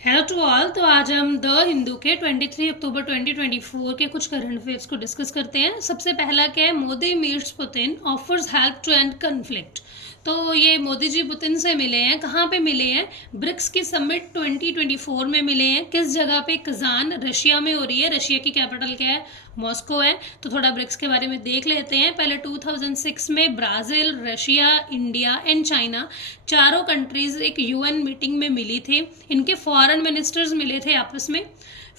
Hello to all. तो आज हम द हिंदू के 23 अक्टूबर 2024 के कुछ करंट अफेयर्स को डिस्कस करते हैं। सबसे पहला क्या है, Modi meets Putin offers help to end conflict. तो ये मोदी जी पुतिन से मिले हैं, कहाँ पे मिले हैं? ब्रिक्स की समिट 2024 में मिले हैं। किस जगह पे? कजान, रशिया में हो रही है। रशिया की कैपिटल क्या है? मॉस्को है। तो थोड़ा ब्रिक्स के बारे में देख लेते हैं। पहले 2006 में Brazil, Russia, India and China, चारों कंट्रीज एक यूएन मीटिंग में मिली थी। इनके फॉरेन मिनिस्टर्स मिले थे आपस में।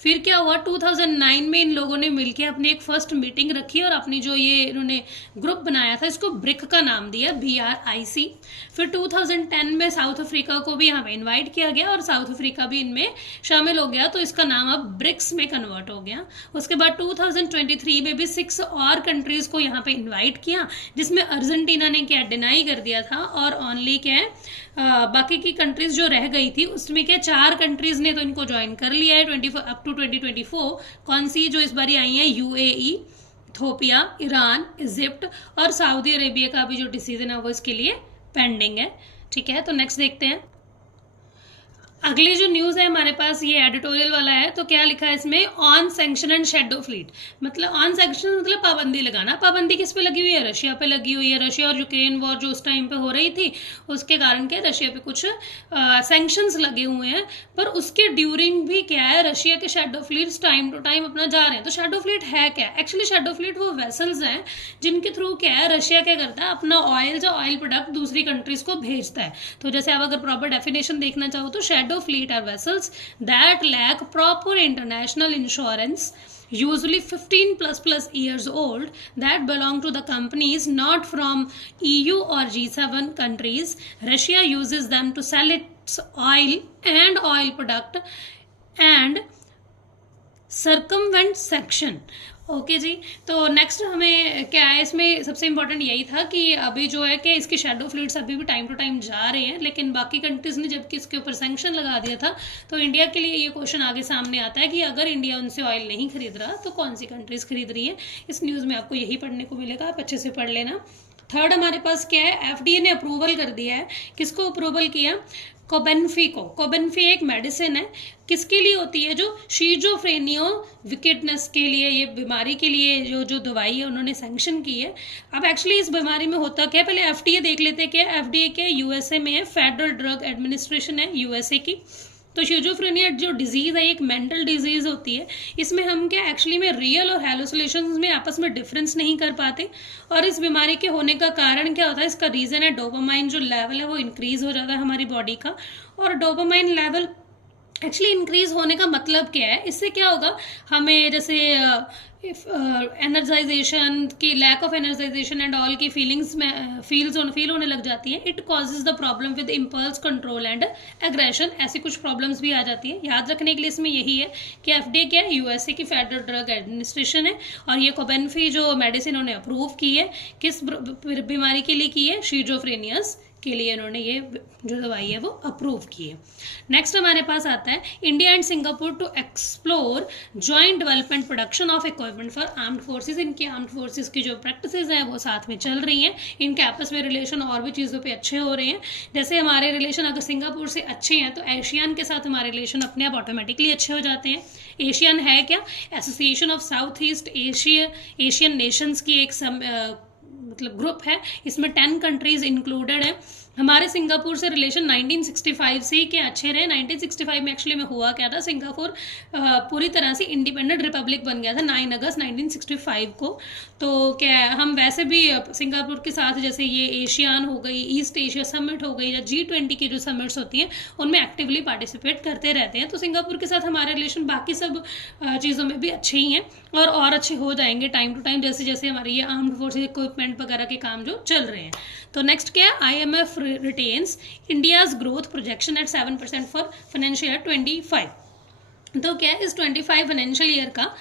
फिर क्या हुआ, 2009 में इन लोगों ने मिलकर अपनी एक फर्स्ट मीटिंग रखी और अपनी जो ये इन्होंने ग्रुप बनाया था इसको ब्रिक का नाम दिया, BRIC। फिर 2010 में साउथ अफ्रीका को भी यहाँ पे इन्वाइट किया गया और साउथ अफ्रीका भी इनमें शामिल हो गया, तो इसका नाम अब ब्रिक्स में कन्वर्ट हो गया। उसके बाद 2023 में भी 6 और कंट्रीज को यहाँ पे इन्वाइट किया, जिसमें अर्जेंटीना ने क्या डिनाई कर दिया था और ओनली क्या है बाकी की कंट्रीज जो रह गई थी उसमें क्या 4 कंट्रीज ने तो इनको ज्वाइन कर लिया है 24 अप टू 2024। कौन सी जो इस बारी आई है? UAE, इथोपिया, ईरान, इजिप्ट और सऊदी अरेबिया का भी जो डिसीजन है वो इसके लिए पेंडिंग है। ठीक है, तो नेक्स्ट देखते हैं। अगली जो न्यूज़ है हमारे पास ये एडिटोरियल वाला है। तो क्या लिखा है इसमें? On sanction and shadow fleet. मतलब ऑन सैंक्शन मतलब पाबंदी लगाना। पाबंदी किस पे लगी हुई है? रशिया पे लगी हुई है। रशिया और यूक्रेन वॉर जो उस टाइम पे हो रही थी उसके कारण क्या रशिया पे कुछ सैंक्शंस लगे हुए हैं, पर उसके ड्यूरिंग भी क्या है रशिया के shadow fleets time to time अपना जा रहे हैं। तो शेडो फ्लीट है क्या? एक्चुअली शेडो फ्लीट वो वेसल्स हैं जिनके थ्रू क्या है रशिया क्या करता है अपना ऑयल या ऑयल प्रोडक्ट दूसरी कंट्रीज को भेजता है। तो जैसे आप अगर प्रॉपर डेफिनेशन देखना चाहो तो shadow fleet are vessels that lack proper international insurance, usually 15 plus years old, that belong to the companies not from EU or G7 countries. Russia uses them to sell its oil and oil product and circumvent section. Okay जी, तो next हमें क्या है इसमें सबसे important यही था कि अभी जो है कि इसके शेडो फ्लूइड्स अभी भी टाइम टू टाइम जा रहे हैं, लेकिन बाकी कंट्रीज ने जबकि इसके ऊपर सैंक्शन लगा दिया था। तो इंडिया के लिए ये क्वेश्चन आगे सामने आता है कि अगर इंडिया उनसे ऑयल नहीं खरीद रहा तो कौन सी कंट्रीज खरीद रही है। इस न्यूज़ में आपको यही पढ़ने को मिलेगा, आप अच्छे से पढ़ लेना। थर्ड हमारे पास क्या है, FDA ने अप्रूवल कर दिया है। किसको अप्रूवल किया? कोबेन्फी को। कोबेन्फी एक मेडिसिन है, किसके लिए होती है? जो शीजोफ्रेनिया विकेटनेस के लिए, ये बीमारी के लिए जो दवाई है उन्होंने सैंक्शन की है। अब एक्चुअली इस बीमारी में होता क्या है, पहले FDA देख लेते हैं। क्या FDA क्या USA में है, फेडरल ड्रग एडमिनिस्ट्रेशन है USA की। तो शीजोफ्रेनिया जो डिजीज़ है एक मेंटल डिजीज़ होती है। इसमें हम क्या एक्चुअली में रियल और हेलुसिनेशंस में आपस में डिफरेंस नहीं कर पाते, और इस बीमारी के होने का कारण क्या होता है? इसका रीज़न है डोपामाइन जो लेवल है वो इंक्रीज़ हो जाता है हमारी बॉडी का। और डोपामाइन लेवल एक्चुअली इंक्रीज होने का मतलब क्या है? इससे क्या होगा, हमें जैसे एनर्जाइजेशन की, लैक ऑफ एनर्जाइजेशन एंड ऑल की फीलिंग्स में फील होने लग जाती है। It causes the problem with impulse control and aggression, ऐसी कुछ प्रॉब्लम्स भी आ जाती है। याद रखने के लिए इसमें यही है कि FDA क्या है? USA की फेडरल ड्रग एडमिनिस्ट्रेशन है, और ये कोबेन्फी जो मेडिसिन उन्होंने अप्रूव की है किस बीमारी के लिए की है? शीजोफ्रेनियस के लिए इन्होंने ये जो दवाई है वो अप्रूव की है। नेक्स्ट हमारे पास आता है India and Singapore to explore joint development production of equipment for armed forces. इनकी आर्म्ड फोर्सेस की जो प्रैक्टिसेस हैं वो साथ में चल रही हैं। इनके आपस में रिलेशन और भी चीज़ों पे अच्छे हो रहे हैं। जैसे हमारे रिलेशन अगर सिंगापुर से अच्छे हैं तो एशियन के साथ हमारे रिलेशन अपने आप ऑटोमेटिकली अच्छे हो जाते हैं। एशियन है क्या? Association of south east Asian Nations की एक मतलब ग्रुप है, इसमें 10 कंट्रीज इंक्लूडेड है। हमारे सिंगापुर से रिलेशन 1965 से ही क्या अच्छे रहे। 1965 में एक्चुअली में हुआ क्या था, सिंगापुर पूरी तरह से इंडिपेंडेंट रिपब्लिक बन गया था 9 अगस्त 1965 को। तो क्या हम वैसे भी सिंगापुर के साथ जैसे ये एशियान हो गई, ईस्ट एशिया समिट हो गई, या G20 की जो समिट्स होती हैं उनमें एक्टिवली पार्टिसिपेट करते रहते हैं। तो सिंगापुर के साथ हमारे रिलेशन बाकी सब चीज़ों में भी अच्छे ही हैं और अच्छे हो जाएंगे टाइम टू टाइम, जैसे जैसे हमारी ये आर्म्ड फोर्सेज इक्विपमेंट वगैरह के काम जो चल रहे हैं। तो नेक्स्ट क्या है, IMF retains India's growth projection at 7% for financial year 25। तो क्या है, इस 25 फाइनेंशियल ईयर का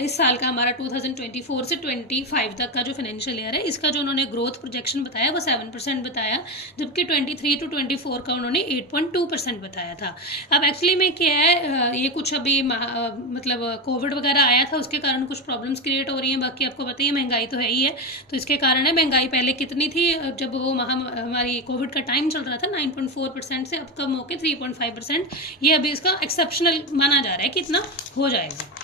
इस साल का हमारा 2024 से 25 तक का जो फाइनेंशियल ईयर है, इसका जो उन्होंने ग्रोथ प्रोजेक्शन बताया वो 7% बताया, जबकि 23 to 24 का उन्होंने 8.2% बताया था। अब एक्चुअली में क्या है, ये कुछ अभी मतलब कोविड वगैरह आया था, उसके कारण कुछ प्रॉब्लम्स क्रिएट हो रही हैं। बाकी आपको पता ही है महंगाई तो है ही है, तो इसके कारण है। महंगाई पहले कितनी थी जब वो हमारी कोविड का टाइम चल रहा था, 9.4% से अब कम होकर 3.5%। ये अभी इसका एक्सेप्शनल माना जा रहा है कि इतना हो जाएगा,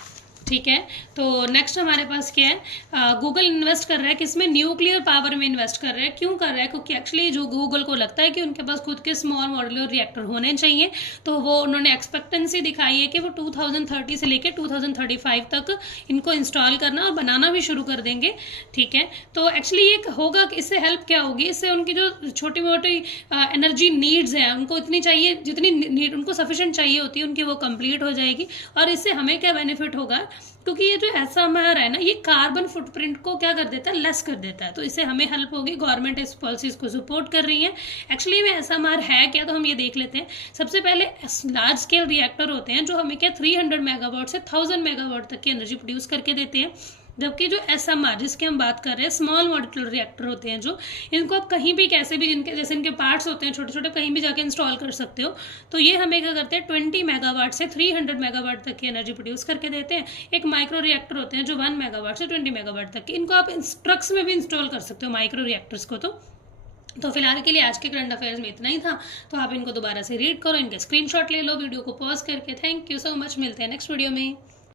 ठीक है। तो नेक्स्ट हमारे पास क्या है, गूगल इन्वेस्ट कर रहा है किसमें, न्यूक्लियर पावर में इन्वेस्ट कर रहा है। क्यों कर रहा है, क्योंकि एक्चुअली जो गूगल को लगता है कि उनके पास खुद के स्मॉल मॉड्यूलर रिएक्टर होने चाहिए, तो वो उन्होंने एक्सपेक्टेंसी दिखाई है कि वो 2030 से लेकर 2035 तक इनको इंस्टॉल करना और बनाना भी शुरू कर देंगे, ठीक है। तो एक्चुअली ये होगा कि इससे हेल्प क्या होगी, इससे उनकी जो छोटी मोटी एनर्जी नीड्स हैं उनको इतनी चाहिए जितनी नीड उनको सफिशेंट चाहिए होती है उनकी, वो कंप्लीट हो जाएगी। और इससे हमें क्या बेनिफिट होगा, क्योंकि ये जो एसएमआर है ना, ये कार्बन फुटप्रिंट को क्या कर देता है, लेस कर देता है। तो इससे हमें हेल्प होगी, गवर्नमेंट इस पॉलिसीज को सपोर्ट कर रही है। एक्चुअली में एसएमआर है क्या, तो हम ये देख लेते हैं। सबसे पहले लार्ज स्केल रिएक्टर होते हैं जो हमें क्या 300 मेगावाट से 1000 मेगावाट तक की एनर्जी प्रोड्यूस करके देते हैं, जबकि जो एसएमआर जिसकी हम बात कर रहे हैं, स्मॉल मॉड्यूलर रिएक्टर होते हैं जो, इनको आप कहीं भी कैसे भी, इनके जैसे इनके पार्ट्स होते हैं छोटे छोटे, कहीं भी जाके इंस्टॉल कर सकते हो। तो ये हमें क्या करते हैं, 20 मेगावाट से 300 मेगावाट तक की एनर्जी प्रोड्यूस करके देते हैं। एक माइक्रो रिएक्टर होते हैं जो 1 मेगावाट से 20 मेगावाट तक की, इनको आप ट्रक्स में भी इंस्टॉल कर सकते हो माइक्रो रिएक्टर्स को। तो फिलहाल के लिए आज के करंट अफेयर्स में इतना ही था। तो आप इनको दोबारा से रीड करो, इनके स्क्रीनशॉट ले लो वीडियो को पॉज करके। थैंक यू सो मच, मिलते हैं नेक्स्ट वीडियो में।